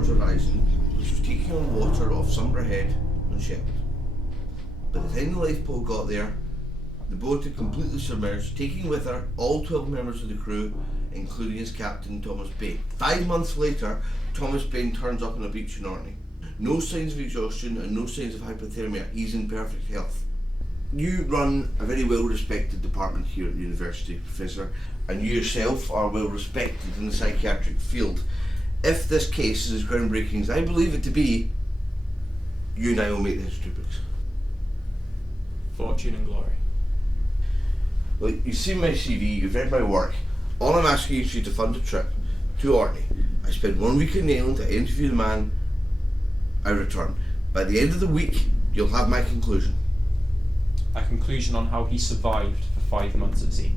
towards the horizon, which was taking on water off Sumber Head unshelled. By the time the lifeboat got there, the boat had completely submerged, taking with her all 12 members of the crew, including his captain, Thomas Bain. 5 months later, Thomas Bain turns up on a beach in Orkney. No signs of exhaustion and no signs of hypothermia. He's in perfect health. You run a very well-respected department here at the university, Professor, and you yourself are well-respected in the psychiatric field. If this case is as groundbreaking as I believe it to be, you and I will make the history books. Fortune and glory. Look, you've seen my CV, you've read my work. All I'm asking you is to fund a trip to Orkney. I spend 1 week in the island, I interview the man, I return. By the end of the week, you'll have my conclusion. A conclusion on how he survived for 5 months at sea.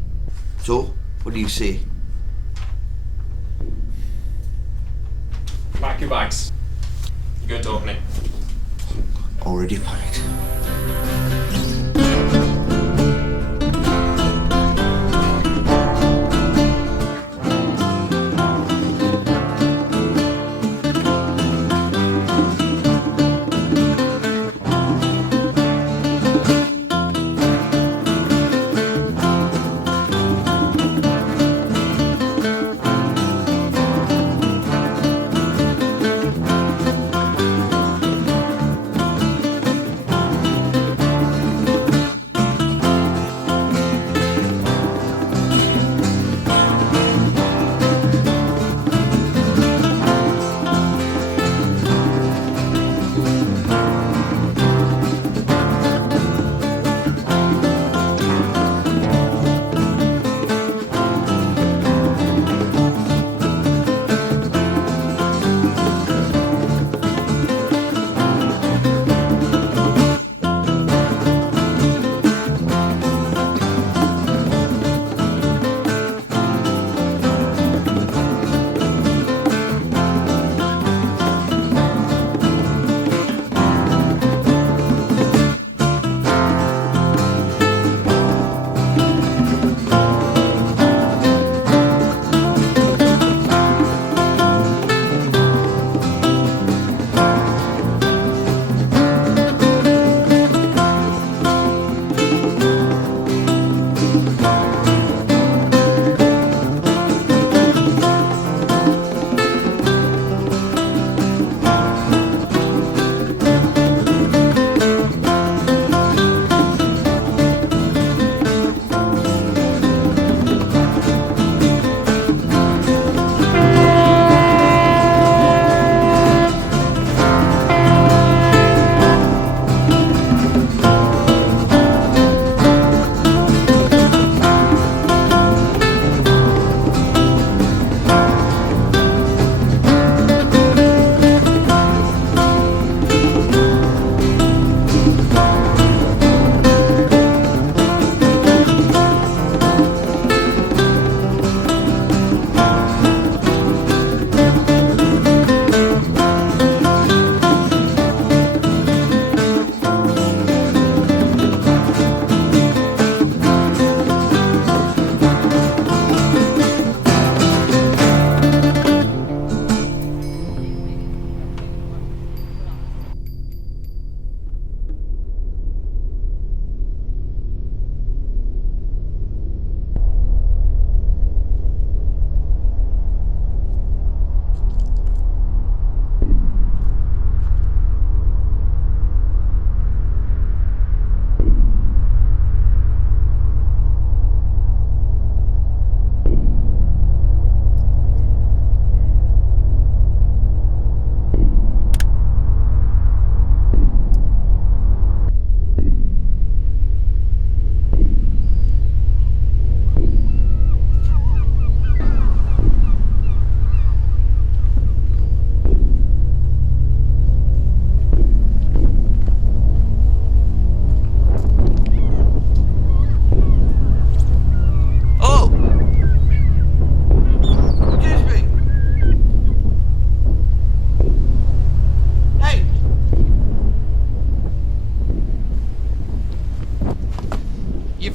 So, what do you say? Pack your bags. You're going to Orkney. Already packed.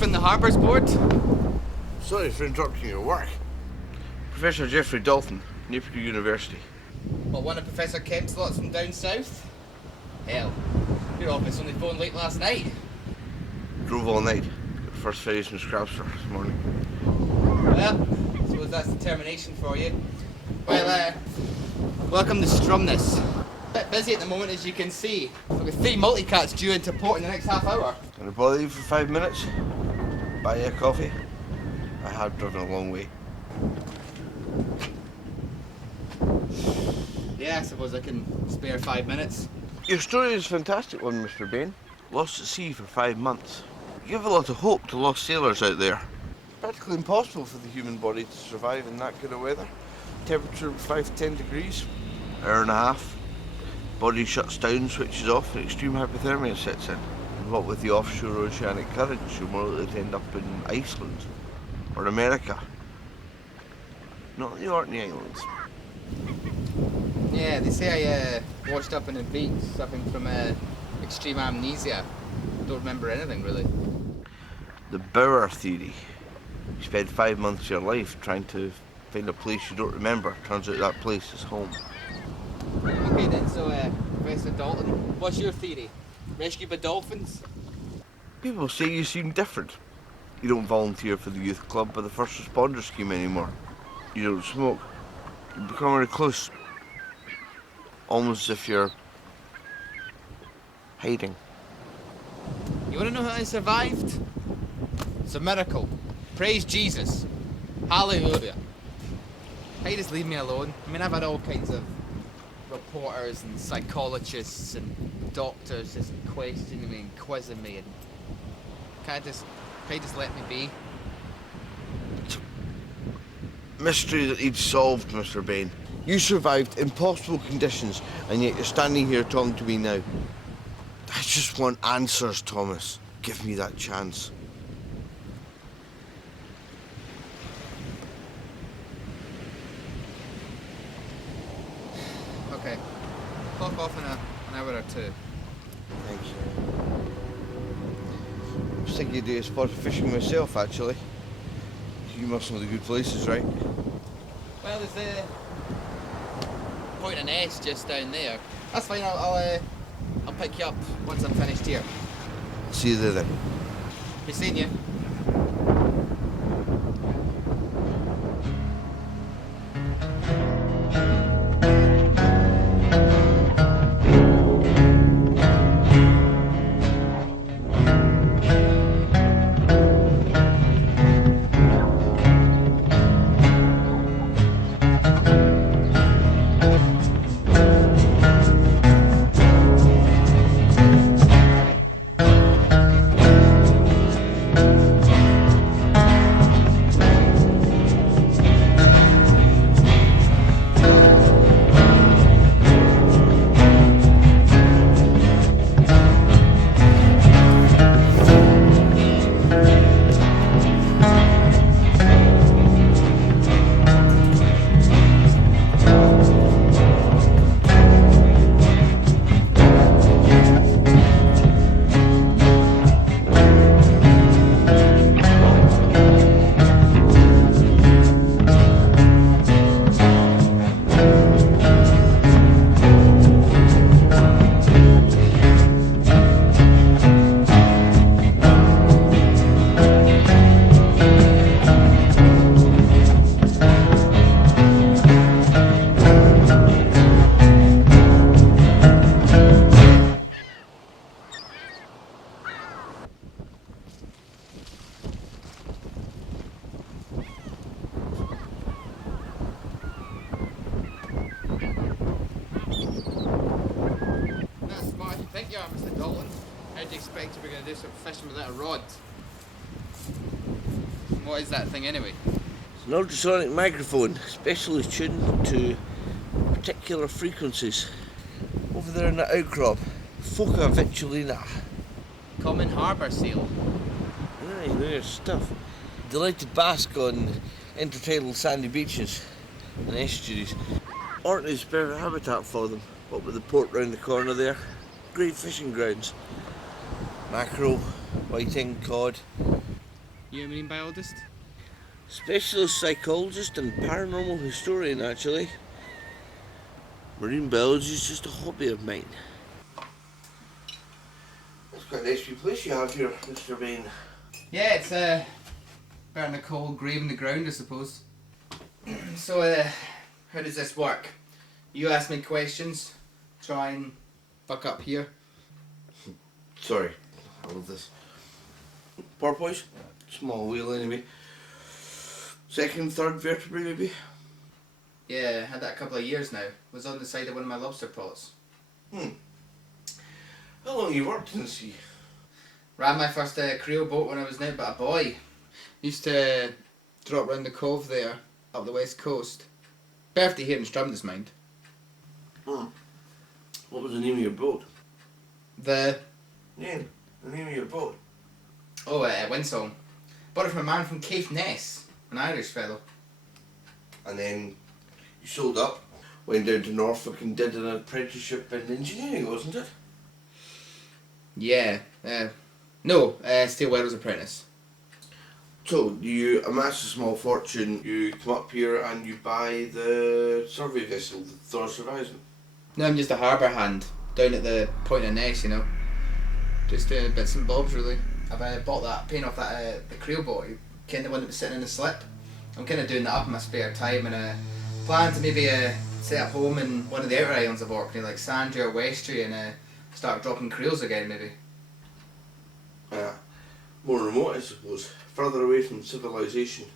from the Harbour's Port? Sorry for interrupting your work. Professor Jeffrey Dalton, Napier University. What, one of Professor Kemp's lots from down south? Hell, your office only phoned late last night. Drove all night. Got the first ferries from Scrapster this morning. Well, I suppose that's determination for you. Well, welcome to Strumness. Bit busy at the moment, as you can see. We've got 3 multicats due into port in the next half hour. Can I bother you for 5 minutes? Buy you a coffee? I have driven a long way. Yeah, I suppose I can spare 5 minutes. Your story is a fantastic one, Mr. Bain. Lost at sea for 5 months. You give a lot of hope to lost sailors out there. Practically impossible for the human body to survive in that kind of weather. Temperature 5 to 10 degrees, hour and a half. Body shuts down, switches off, and extreme hypothermia sets in. And what with the offshore oceanic currents, you're more likely to end up in Iceland or America. Not in the Orkney Islands. Yeah, they say I washed up in a beach suffering from extreme amnesia. Don't remember anything, really. The Bauer theory. You spend 5 months of your life trying to find a place you don't remember. Turns out that place is home. Okay then, so Professor Dalton, what's your theory? Rescued by dolphins? People say you seem different. You don't volunteer for the youth club or the first responder scheme anymore. You don't smoke. You become very close. Almost as if you're hiding. You want to know how I survived? It's a miracle. Praise Jesus. Hallelujah. Hey, just leave me alone. I mean, I've had all kinds of reporters and psychologists and doctors just questioning me and quizzing me, and can't you just let me be? Mystery that needs solved, Mr. Bain. You survived impossible conditions, and yet you're standing here talking to me now. I just want answers, Thomas. Give me that chance. Okay. Clock off in an hour or two. Thank you. I was thinking of doing a spot of fishing myself, actually. You must know the good places, right? Well, there's a point an S just down there. That's fine. I'll pick you up once I'm finished here. See you there then. Be seeing you. do some fishing without a rod. What is that thing anyway? It's an ultrasonic microphone, specially tuned to particular frequencies. Over there in that outcrop, Foca vitulina. Common harbour seal. Aye, there's stuff. Delighted bask on intertidal sandy beaches and estuaries. Orkney's perfect habitat for them. What with the port round the corner there. Great fishing grounds. Mackerel, whiting, cod. You a marine biologist? Specialist psychologist and paranormal historian, actually. Marine biology is just a hobby of mine. It's quite a nice wee place you have here, Mr. Bain. Yeah, it's burning a coal grave in the ground, I suppose. So, how does this work? You ask me questions, try and fuck up here. Sorry, I love this. Porpoise, small whale anyway. Second, third vertebrae maybe. Yeah, had that a couple of years now. Was on the side of one of my lobster pots. How long you worked in the sea? Ran my first creel boat when I was now but a boy. Used to drop round the cove there, up the west coast. Birthday here in Strumness, mind. What was the name of your boat? The Name. The name of your boat. Windsong. Bought it from a man from Caithness, an Irish fellow. And then you sold up, went down to Norfolk and did an apprenticeship in engineering, wasn't it? Yeah. No, steel welder's apprentice. So you amass a small fortune, you come up here and you buy the survey vessel, the Thor's Horizon. No, I'm just a harbour hand down at the point of Ness, you know. Just doing bits and bobs, really. I've bought that, paying off that the creel boat, kind of one that was sitting in the slip. I'm kind of doing that up in my spare time and plan to maybe set up home in one of the outer islands of Orkney, like Sandry or Westry, and start dropping creels again, maybe. More remote, I suppose, further away from civilization.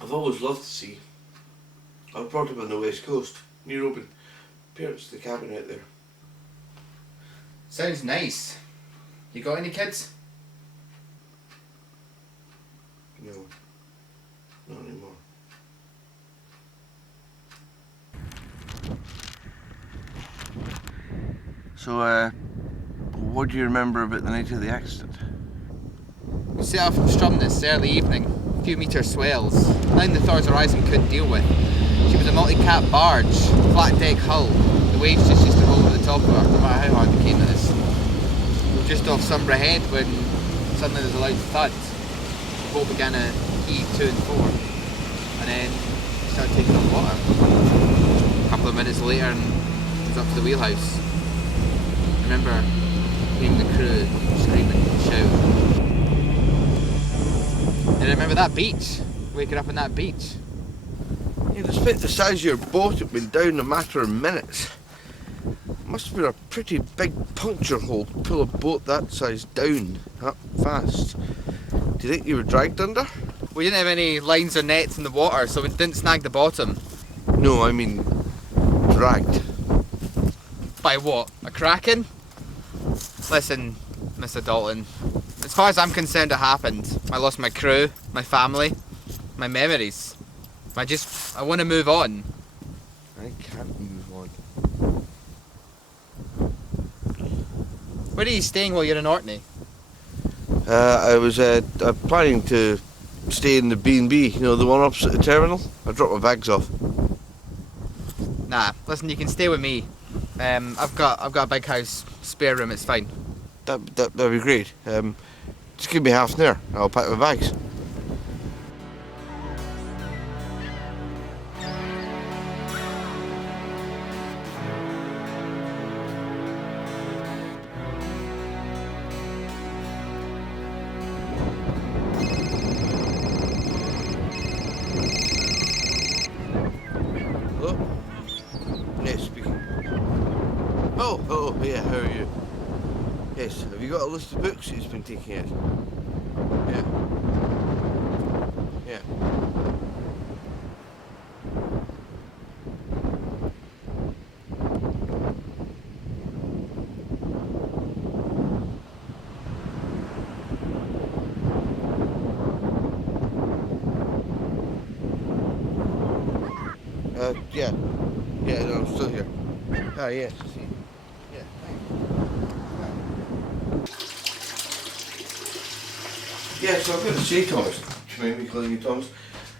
I've always loved the sea. I was brought up on the west coast, near Oban. Parents the cabin out there. Sounds nice. You got any kids? No, not anymore. So, what do you remember about the night of the accident? We set off from Strumness early evening, a few metre swells, nothing the Thor's Horizon couldn't deal with. She was a multi-cap barge, flat deck hull, the waves just used to hold at the top of her, no matter how hard they came at us. We were just off Sunborough Head when suddenly there was a loud thud. The boat began to heave to and fore, and then started taking on water. A couple of minutes later and it was up to the wheelhouse. I remember hearing the crew screaming and shout. And I remember that beach, waking up on that beach. Yeah, despite the size of your boat, it went down in a matter of minutes. Must have been a pretty big puncture hole to pull a boat that size down that fast. Do you think you were dragged under? We didn't have any lines or nets in the water, so we didn't snag the bottom. No, I mean dragged. By what? A kraken? Listen, Mr. Dalton, as far as I'm concerned it happened. I lost my crew, my family, my memories. I want to move on. I can't move on. Where are you staying while you're in Orkney? I was planning to stay in the B&B, you know, the one opposite the terminal. I dropped my bags off. Nah, listen, you can stay with me. I've got a big house, spare room, it's fine. That'd be great. Just give me half an hour, I'll pack my bags. Hello? Yes, speaking. Oh, hello, yeah, how are you? Yes, have you got a list of books he's been taking out? Yeah. Yeah. Yeah. Yeah, no, I'm still here. Ah, yes, I see. Yeah, thanks. Yeah, so I've got to say, Thomas, do you mind me calling you Thomas?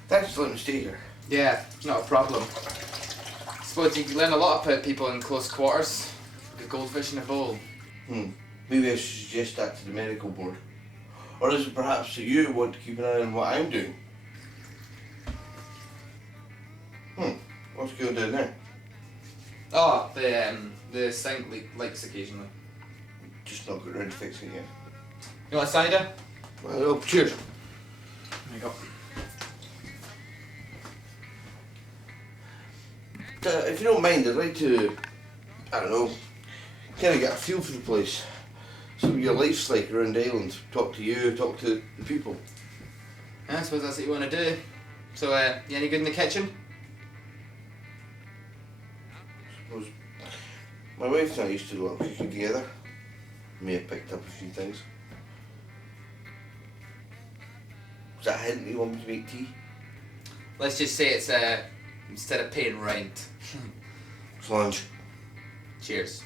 Thanks for letting me stay here. Yeah, not a problem. I suppose you can learn a lot about people in close quarters, like a goldfish in a bowl. Maybe I should suggest that to the medical board. Or is it perhaps that you want to keep an eye on what I'm doing? What's going on there? Oh, the sink leaks occasionally. Just not got around to fixing it yet. You want a cider? Well, cheers. There you go. If you don't mind, I'd like to, I don't know, kind of get a feel for the place. See what your life's like around the island. Talk to you, talk to the people. I suppose that's what you want to do. So, you any good in the kitchen? I suppose my wife and I used to do a lot of cooking together. May have picked up a few things. Was that a hint that you want me to make tea? Let's just say it's instead of paying rent. Lunch. Cheers.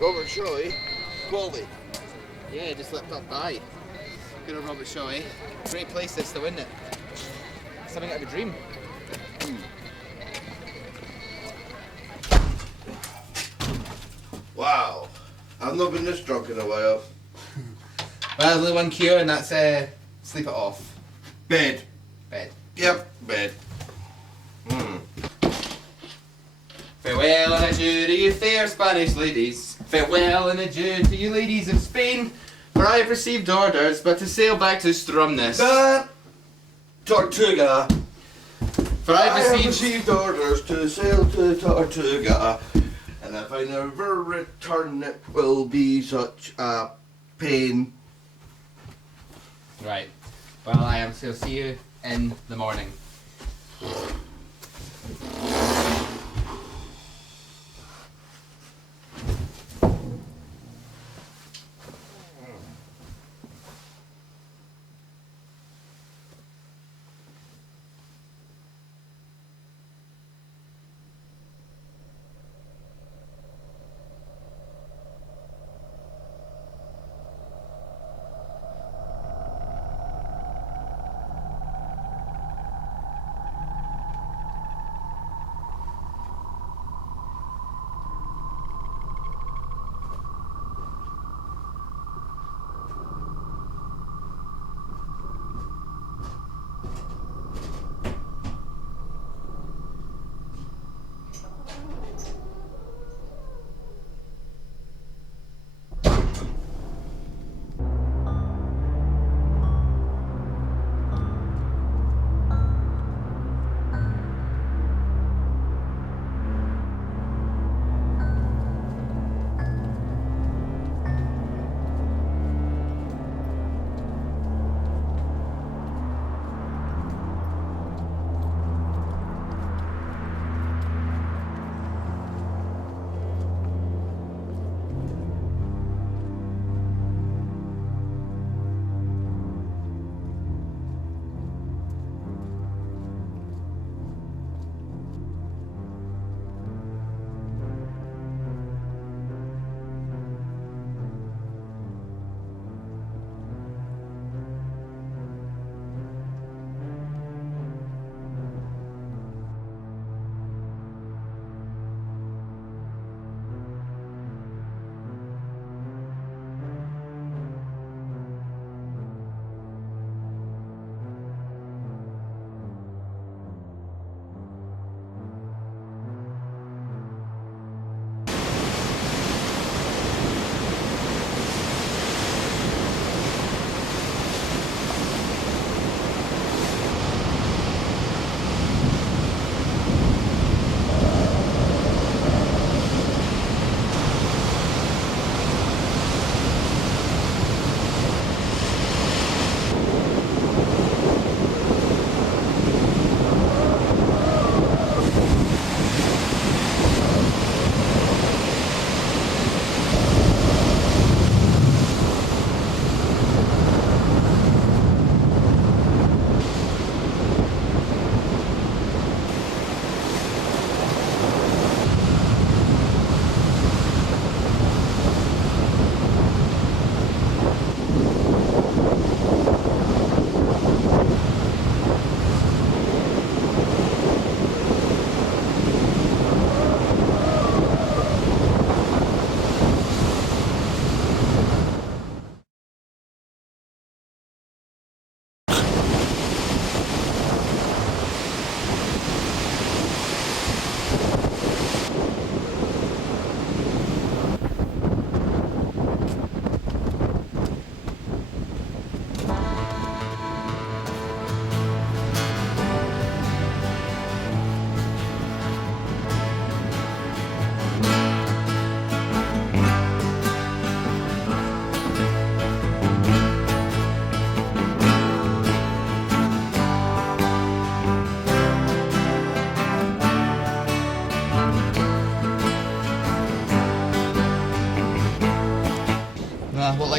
Robert Shaw, eh? Quality. Yeah, just slipped up by. Good old Robert Shaw, eh? Great place this though, isn't it? Something out of a dream. Wow. I've not been this drunk in a while. Well, there's only one cure, and that's sleep it off. Bed. Bed. Yep, bed. Farewell and adieu to you fair Spanish ladies. Farewell and adieu to you ladies of Spain. For I have received orders but to sail back to Stromness. Tortuga. For I I have have received... received orders to sail to Tortuga. And if I never return, it will be such a pain. Right. Well, I am. So see you in the morning.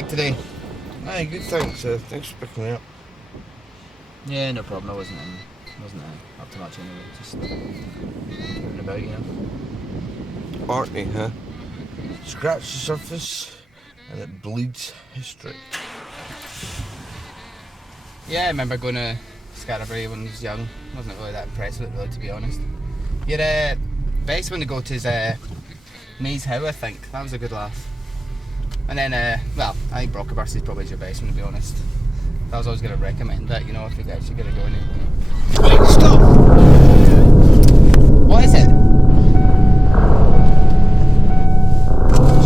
today? Aye, good, thanks. Thanks for picking me up. Yeah, no problem. I wasn't up to much anyway. Just moving about, you know. Orkney, huh? Scratch the surface and it bleeds history. Yeah, I remember going to Scatterbury when I was young. Wasn't really that impressed with it, really, to be honest. Your best one to go to is Maze How, I think. That was a good laugh. And then, well, I think Brockaburst is probably your best one, to be honest. I was always going to recommend that, you know, if you're actually going to go in it. Wait, stop! What is it?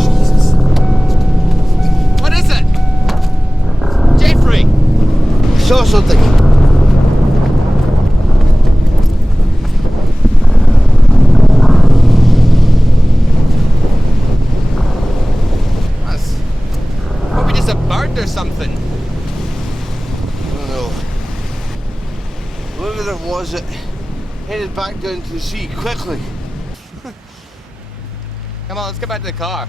Jesus. What is it? Jeffrey! I saw something. That's probably just a bird or something. I don't know. Whatever it was, it headed back down to the sea quickly. Come on, let's get back to the car.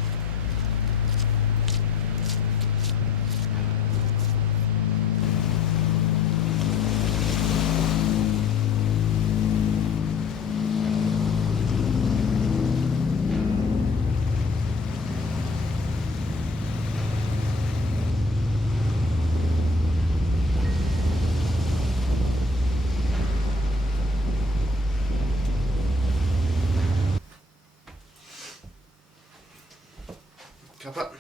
Cup up.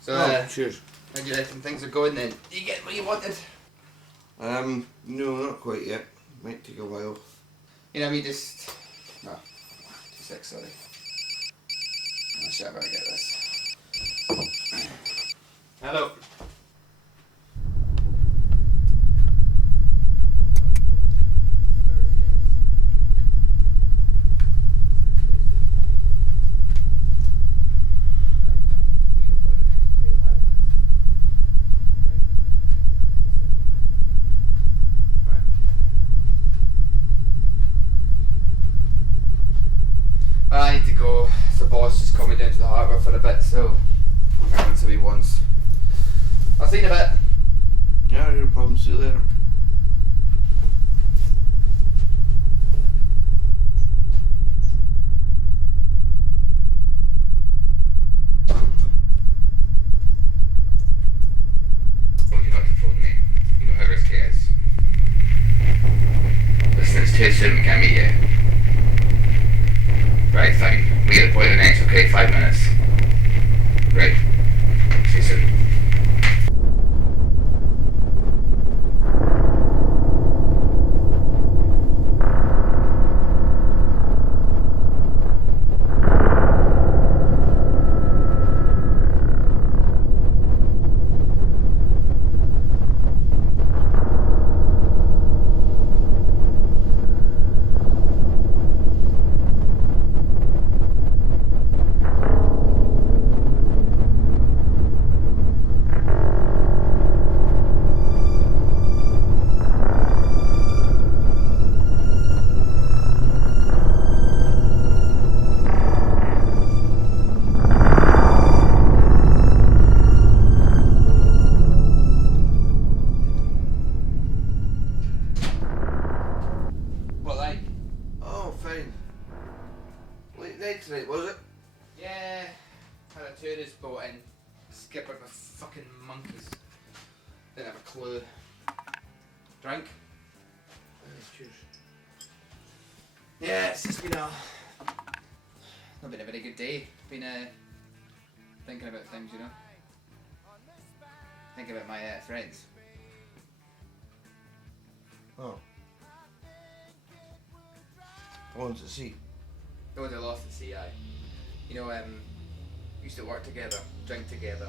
So, Cheers. how do you reckon things are going then? Do you get what you wanted? No, not quite yet. Might take a while. You know, we just... No. 2 sorry. I'm not sure if I get this. Hello. I need to go. The boss just called me down to the harbour for a bit, so I'm going to be once. I'll see you in a bit. Yeah, no problem. See you later. Told you not to phone me. You know how risky it is. Listen, it's too soon. We can't meet yet. Right, fine. We get the point of the next, okay? 5 minutes. Right. See you soon. What, like? Oh, fine. Late night tonight, was it? Yeah, had a tourist boat in. Skippered with fucking monkeys. Didn't have a clue. Drink? Cheers. Yeah, it's just been not been a very good day. Been thinking about things, you know. Thinking about my friends. Oh. The ones at sea. Those I lost at sea, aye. You know, used to work together, drink together.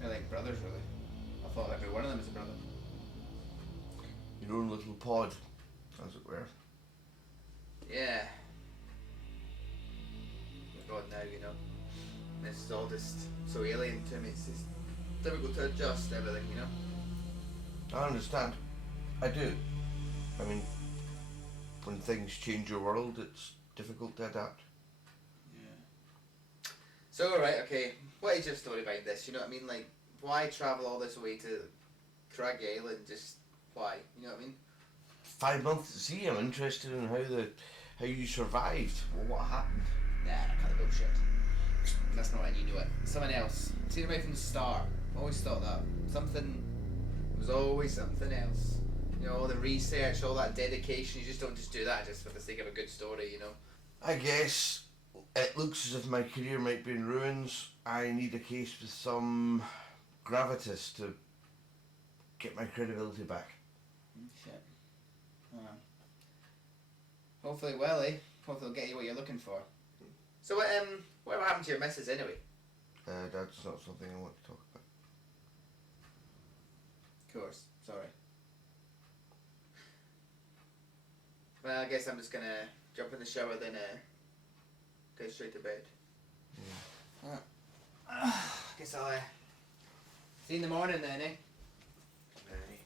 They're like brothers, really. I thought every one of them was a brother. Your own little pod, as it were. Yeah. God, now, you know. This is all just so alien to me. It's just difficult to adjust everything, you know. I understand. I do. I mean, when things change your world, it's difficult to adapt. Yeah. So, alright, okay. What is your story behind this? You know what I mean? Like, Why travel all this way to Craggy Island? Just why? You know what I mean? 5 months at sea. I'm interested in how you survived. Well, what happened? Nah, I can't bullshit. That's not when you knew it. Someone else. See the way from the start. Always thought that. There was always something else. You know, all the research, all that dedication, you just don't just do that just for the sake of a good story, you know? I guess it looks as if my career might be in ruins. I need a case with some gravitas to get my credibility back. Shit. Hopefully it will, eh? Hopefully it'll get you what you're looking for. So, whatever happened to your missus anyway? That's not something I want to talk about. Of course, sorry. Well, I guess I'm just gonna jump in the shower then go straight to bed. Yeah. Guess I'll see you in the morning then, eh? Aye.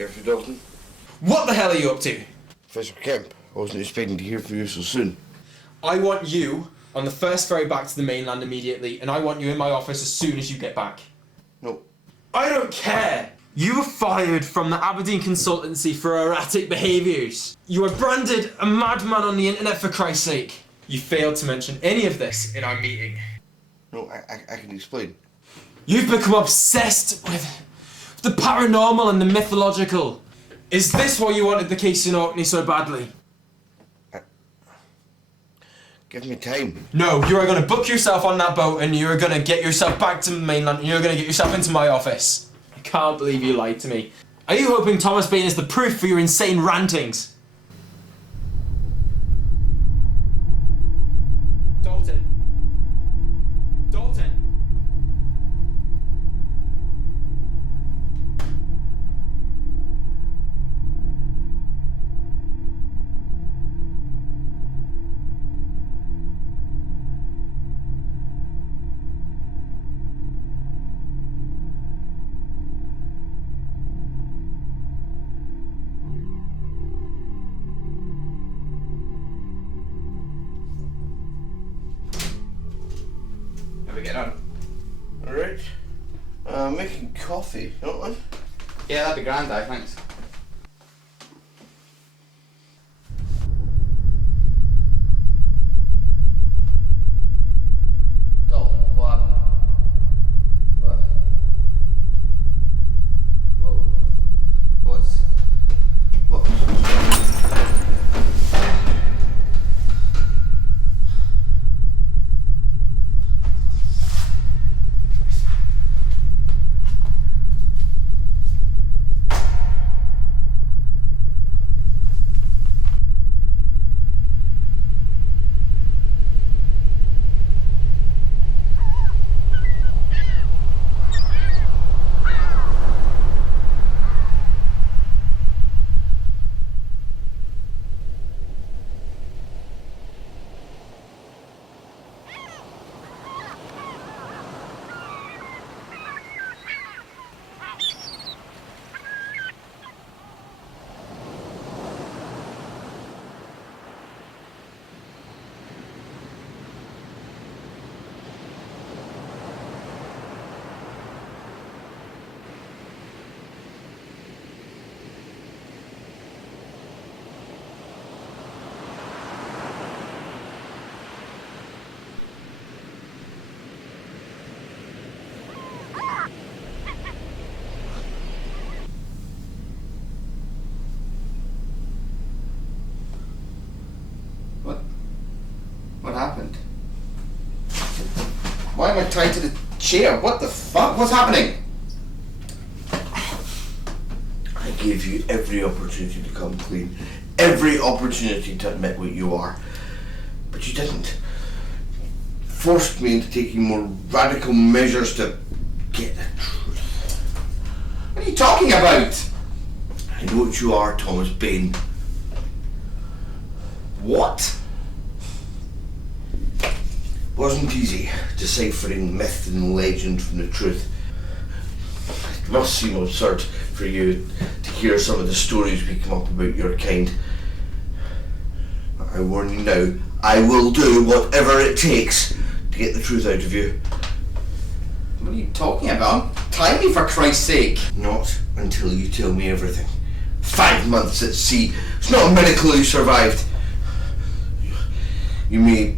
Jeffrey Dalton. What the hell are you up to? Professor Kemp, I wasn't expecting to hear from you so soon. I want you on the first ferry back to the mainland immediately, and I want you in my office as soon as you get back. No. I don't care! You were fired from the Aberdeen consultancy for erratic behaviours. You were branded a madman on the internet, for Christ's sake. You failed to mention any of this in our meeting. No, I can explain. You've become obsessed with the paranormal and the mythological. Is this why you wanted the case in Orkney so badly? Give me time. No, you are going to book yourself on that boat and you are going to get yourself back to the mainland and you're going to get yourself into my office. I can't believe you lied to me. Are you hoping Thomas Bain is the proof for your insane rantings? Dalton. Dalton. How we get on? Alright. Making coffee, don't I? Yeah, that'd be grand, thanks. Dalton, what happened? What? Whoa. What? What happened? Why am I tied to the chair? What the fuck? What's happening? I gave you every opportunity to come clean. Every opportunity to admit what you are. But you didn't. Forced me into taking more radical measures to get the truth. What are you talking about? I know what you are, Thomas Bain. What? Wasn't easy deciphering myth and legend from the truth. It must seem absurd for you to hear some of the stories we come up about your kind. I warn you now, I will do whatever it takes to get the truth out of you. What are you talking about? Tie me, for Christ's sake! Not until you tell me everything. 5 months at sea. It's not a miracle you survived. You may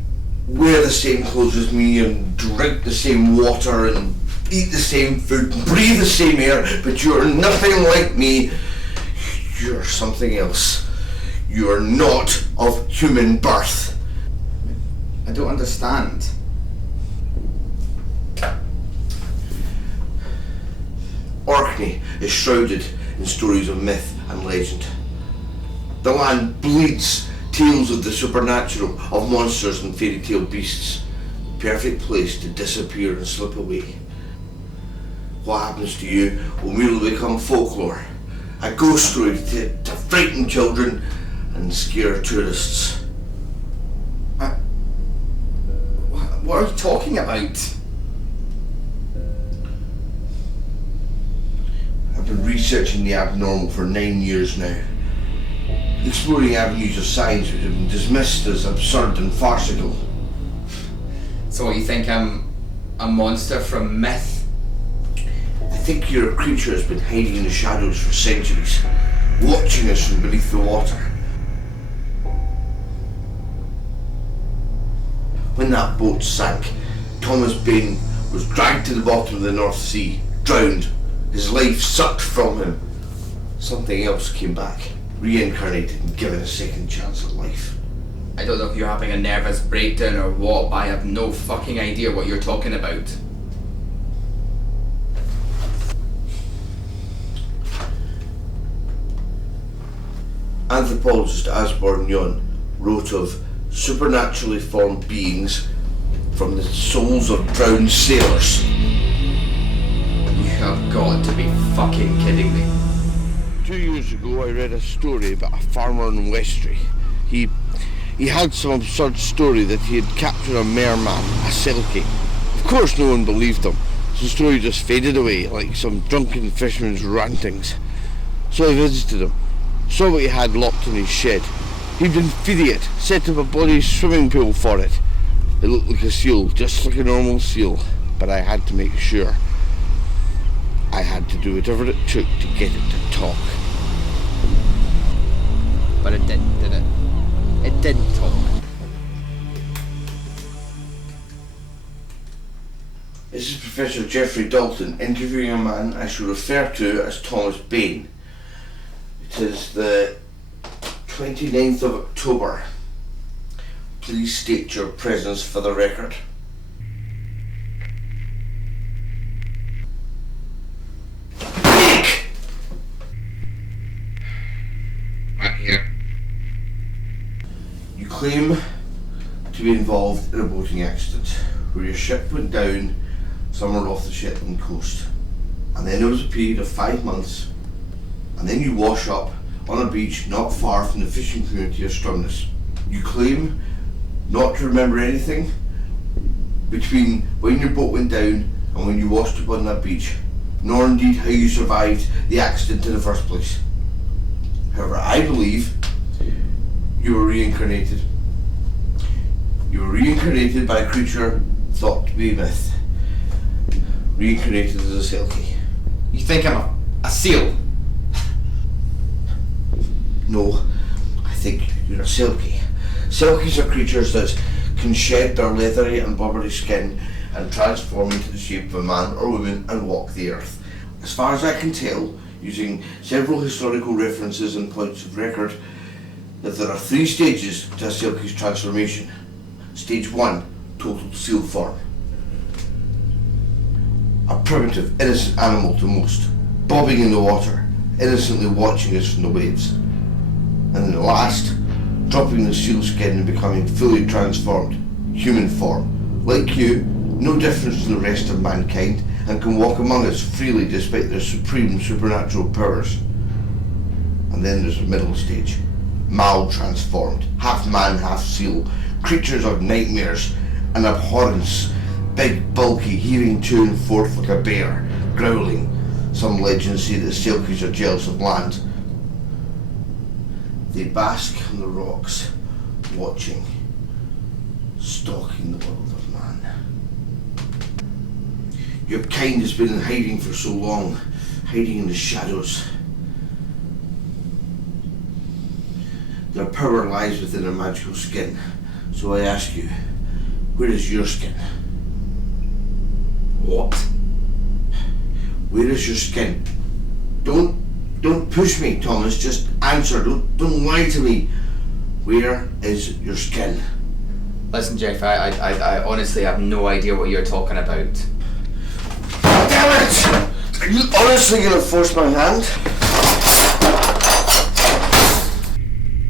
wear the same clothes as me and drink the same water and eat the same food and breathe the same air, but you're nothing like me. You're something else. You're not of human birth. I don't understand. Orkney is shrouded in stories of myth and legend. The land bleeds tales of the supernatural, of monsters and fairy tale beasts. Perfect place to disappear and slip away. What happens to you will merely become folklore, a ghost story to frighten children and scare tourists. What are you talking about? I I've been researching the abnormal for 9 years now, exploring avenues of science which have been dismissed as absurd and farcical. So what, you think I'm a monster from myth? I think you're a creature that's been hiding in the shadows for centuries, watching us from beneath the water. When that boat sank, Thomas Bain was dragged to the bottom of the North Sea, drowned, his life sucked from him. Something else came back, reincarnated and given a second chance at life. I don't know if you're having a nervous breakdown or what, but I have no fucking idea what you're talking about. Anthropologist Asborn Yon wrote of supernaturally formed beings from the souls of drowned sailors. You have got to be fucking kidding me. 2 years ago I read a story about a farmer in Westray. He had some absurd story that he had captured a merman, a Selkie. Of course no one believed him, so the story just faded away like some drunken fisherman's rantings. So I visited him, saw what he had locked in his shed. He'd been feeding it, set up a bloody swimming pool for it. It looked like a seal, just like a normal seal, but I had to make sure. I had to do whatever it took to get it to talk. But it didn't, did it? It didn't talk. This is Professor Jeffrey Dalton interviewing a man I shall refer to as Thomas Bain. It is the 29th of October. Please state your presence for the record. I'm here. You claim to be involved in a boating accident where your ship went down somewhere off the Shetland coast, and then there was a period of 5 months, and then you wash up on a beach not far from the fishing community of Stromness. You claim not to remember anything between when your boat went down and when you washed up on that beach, nor indeed how you survived the accident in the first place. However, I believe you were reincarnated. You were reincarnated by a creature thought to be a myth. Reincarnated as a Selkie. You think I'm a seal? No, I think you're a Selkie. Selkies are creatures that can shed their leathery and blubbery skin and transform into the shape of a man or woman and walk the earth. As far as I can tell, using several historical references and points of record, that there are 3 stages to a Selkie's transformation. Stage 1, total seal form. A primitive, innocent animal to most, bobbing in the water, innocently watching us from the waves. And then the last, dropping the seal skin and becoming fully transformed, human form. Like you, no difference from the rest of mankind, and can walk among us freely despite their supreme supernatural powers. And then there's a middle stage, mal-transformed, half man, half seal, creatures of nightmares and abhorrence, big, bulky, heaving to and forth like a bear, growling. Some legends say that Selkies are jealous of land. They bask on the rocks, watching, stalking the world of man. Your kind has been in hiding for so long, hiding in the shadows. Their power lies within a magical skin, so I ask you, where is your skin? What? Where is your skin? Don't push me, Thomas, just answer, don't lie to me. Where is your skin? Listen, Jeff, I honestly have no idea what you're talking about. Damn it! Are you honestly gonna force my hand?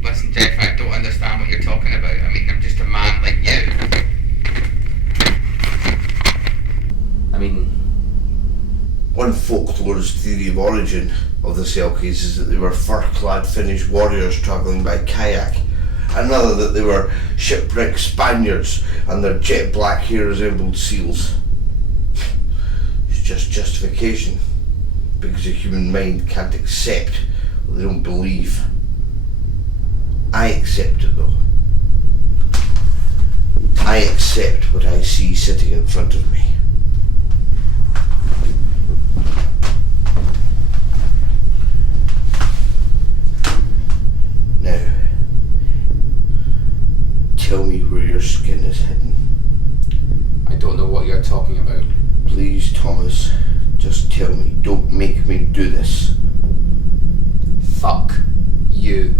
Listen, Jeff, I don't understand what you're talking about. I mean, I'm just a man like you. I mean... One folklore's theory of origin of the Selkies is that they were fur-clad Finnish warriors travelling by kayak. Another that they were shipwrecked Spaniards and their jet black hair resembled seals. It's just justification. because the human mind can't accept what they don't believe. I accept it though. I accept what I see sitting in front of me. Now, tell me where your skin is hidden. I don't know what you're talking about. Please, Thomas, just tell me. Don't make me do this. Fuck you.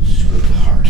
This is going to hurt.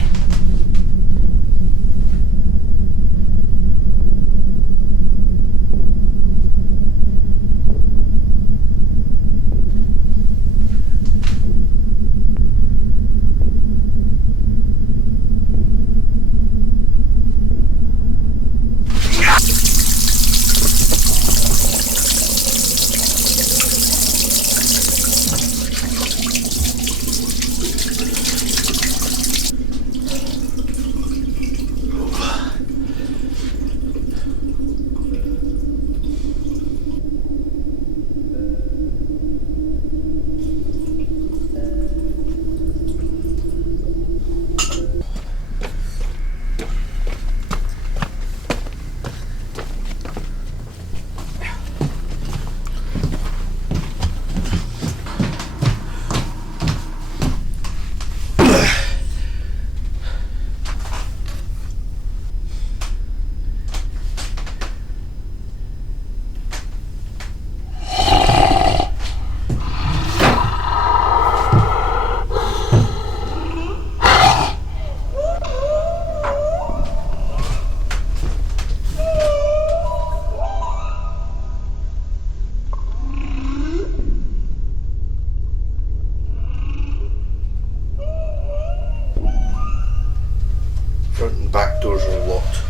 Front and back doors are locked.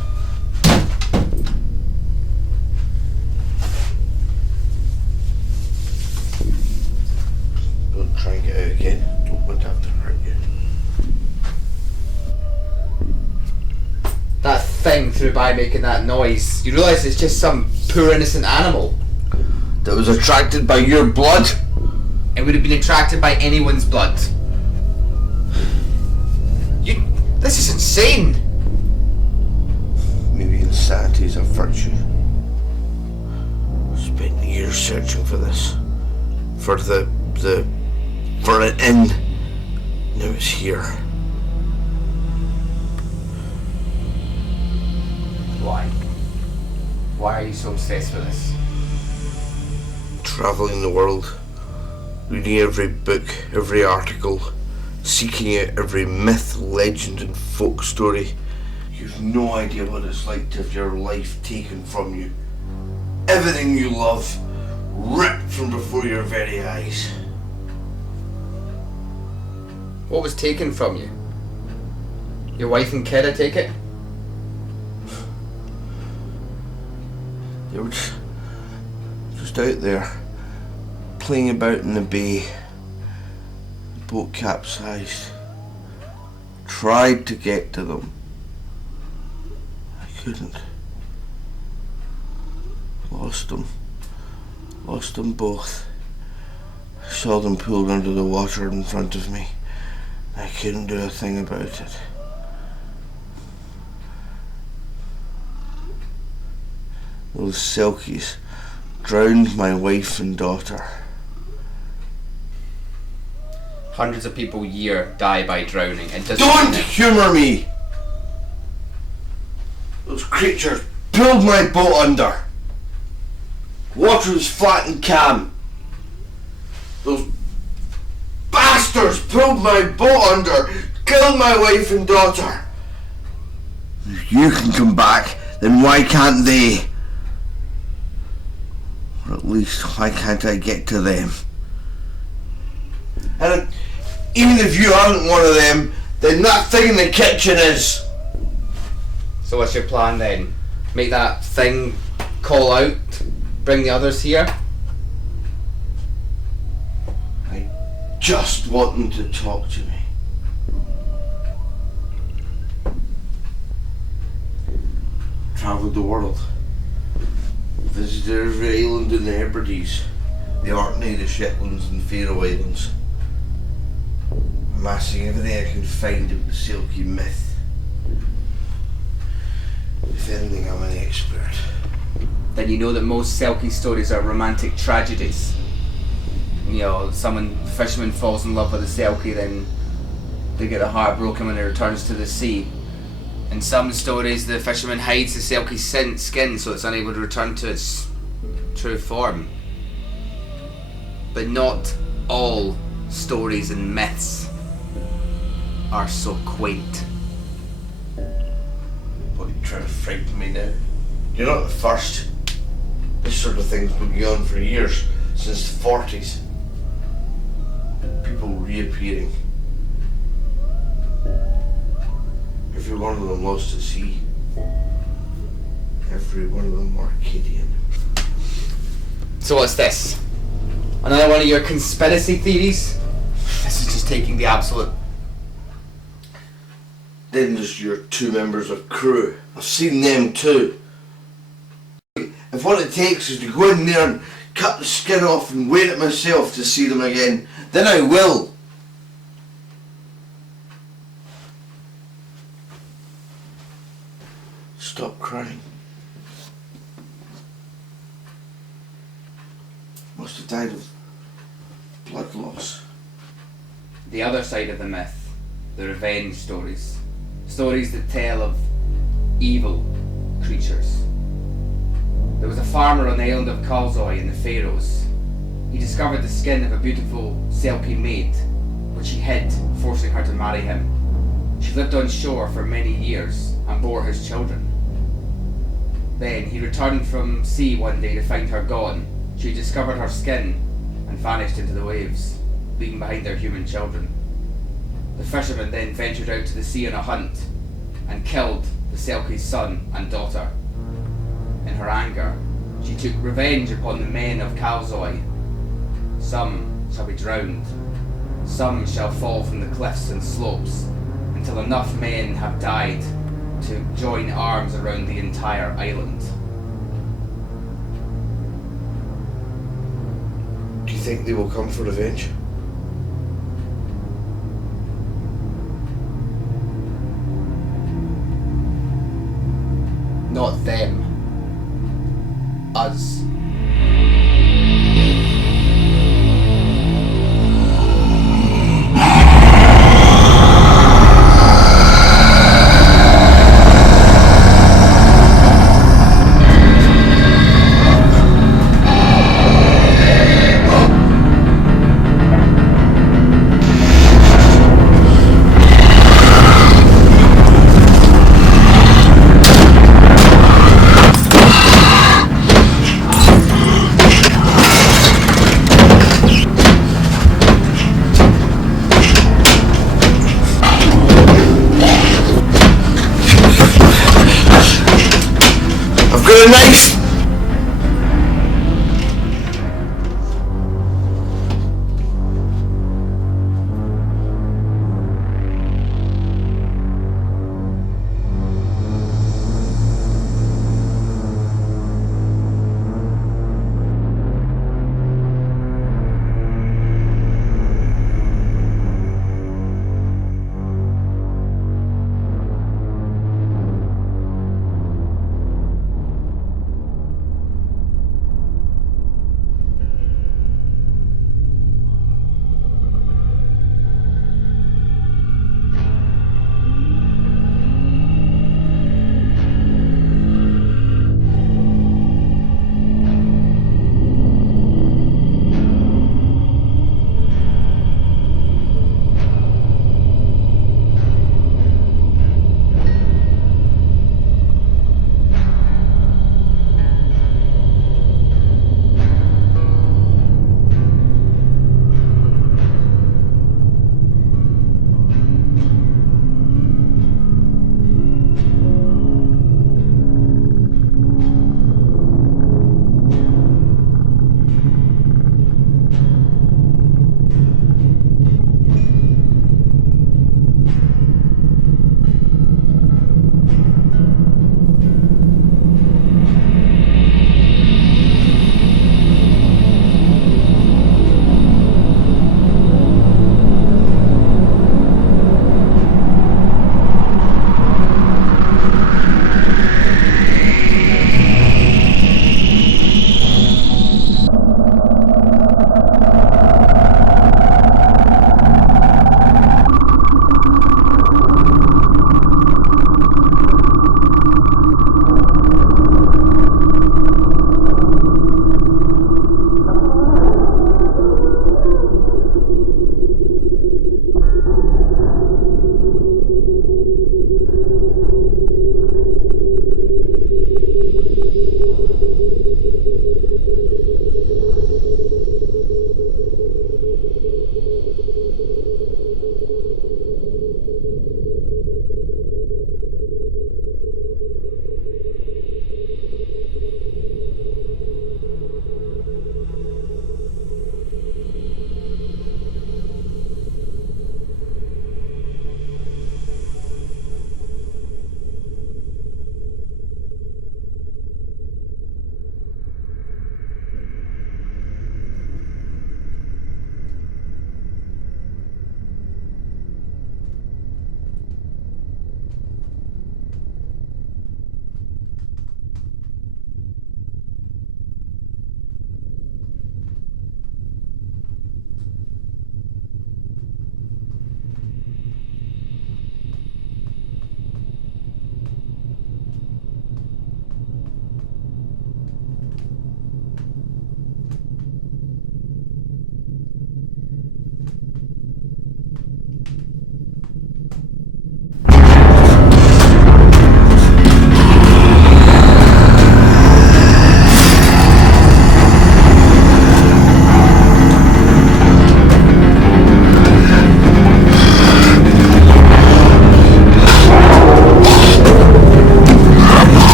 Don't try and get out again. Don't want to have to hurt you. That thing threw by making that noise. You realise it's just some poor innocent animal. That was attracted by your blood? It would have been attracted by anyone's blood. This is insane! Maybe insanity is a virtue. I spent years searching for this. For an inn. Now it's here. Why? Why are you so obsessed with this? Travelling the world. Reading every book, every article. Seeking out every myth, legend and folk story. You've no idea what it's like to have your life taken from you. Everything you love ripped from before your very eyes. What was taken from you? Your wife and kid, I take it? They were just out there, playing about in the bay. The boat capsized. Tried to get to them. I couldn't. Lost them. Lost them both. I saw them pulled under the water in front of me. I couldn't do a thing about it. Those Selkies drowned my wife and daughter. Hundreds of people a year die by drowning. It doesn't Don't humour me! Those creatures pulled my boat under. Water was flat and calm. Those bastards pulled my boat under, killed my wife and daughter. If you can come back, then why can't they? Or at least, why can't I get to them? And even if you aren't one of them, then that thing in the kitchen is. So what's your plan then? Make that thing call out? Bring the others here? I just want them to talk to me. Travelled the world. visited every island in the Hebrides, the Orkney, the Shetlands and Faroe Islands, amassing everything I can find of the Selkie myth. If anything, I'm an expert. Then you know that most Selkie stories are romantic tragedies. You know, fisherman falls in love with a Selkie, then they get their heart broken when it returns to the sea. In some stories, the fisherman hides the Selkie's skin so it's unable to return to its true form. But not all stories and myths are so quaint. What, are you trying to frighten me now? You're not the first. This sort of thing's been going on for years, since the 40s. People reappearing. Every one of them lost at sea. Every one of them Orcadian. So what's this? Another one of your conspiracy theories? This is just taking the absolute... Then there's your 2 members of crew. I've seen them too. If what it takes is to go in there and cut the skin off and wear it myself to see them again, then I will. Stop crying. Must have died of blood loss. The other side of the myth, the revenge stories. Stories that tell of evil creatures. There was a farmer on the island of Kalzoy in the Faroes. He discovered the skin of a beautiful Selkie maid, which he hid, forcing her to marry him. She lived on shore for many years and bore his children. Then he returned from sea one day to find her gone. She discovered her skin and vanished into the waves, leaving behind their human children. The fisherman then ventured out to the sea on a hunt and killed the Selkie's son and daughter. In her anger, she took revenge upon the men of Kalzoy. Some shall be drowned, some shall fall from the cliffs and slopes, until enough men have died to join arms around the entire island. Do you think they will come for revenge? Not them. Us. A knife!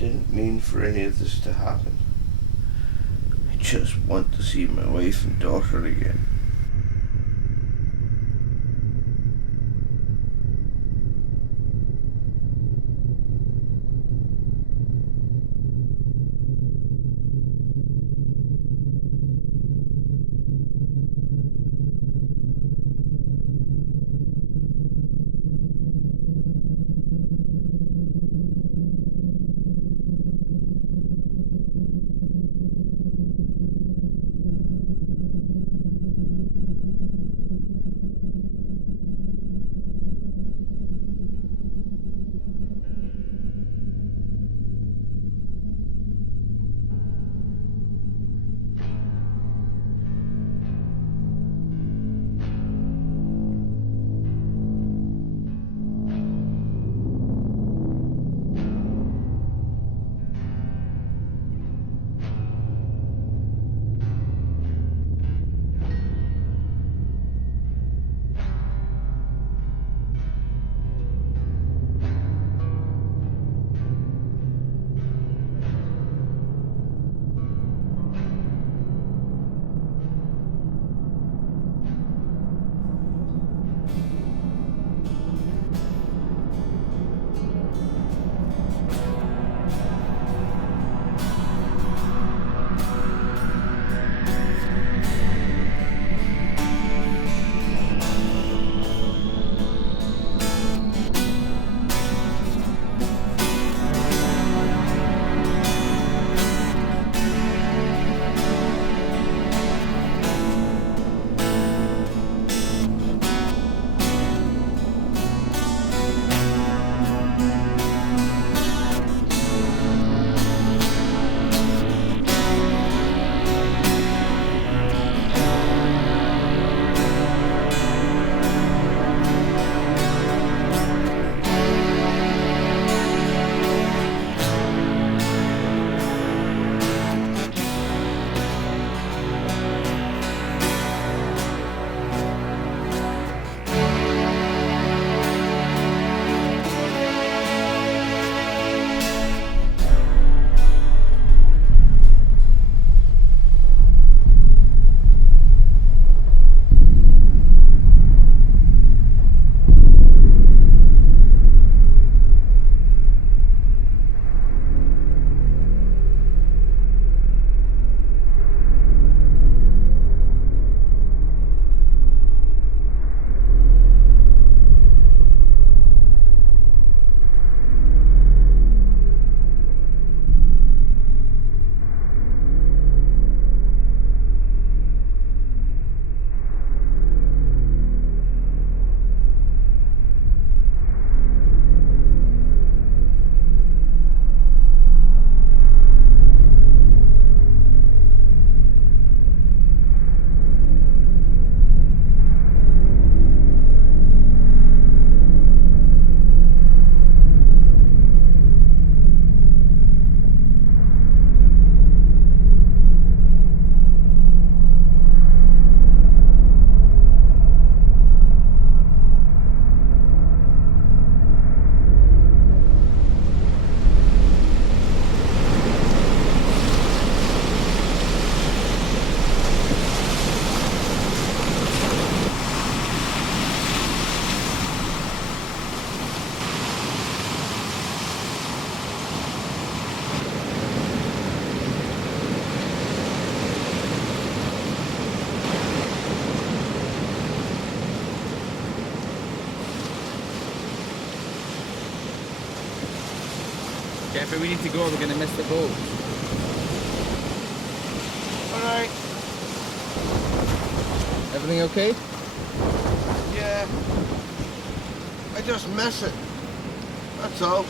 Didn't mean for any of this to happen. I just want to see my wife and daughter again. Jeffrey, we need to go. We're going to miss the boat. Alright. Everything okay? Yeah. I just miss it. That's all.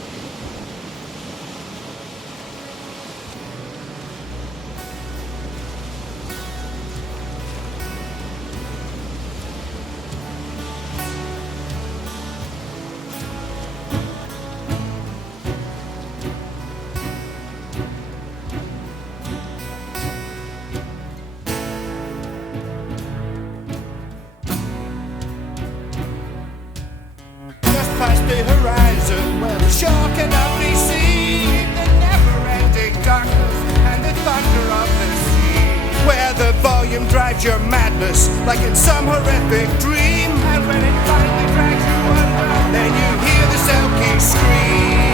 Past the horizon where the shore cannot be seen, the never-ending darkness and the thunder of the sea, where the volume drives your madness like in some horrific dream, and when it finally drags you under, then you hear the Selkies scream.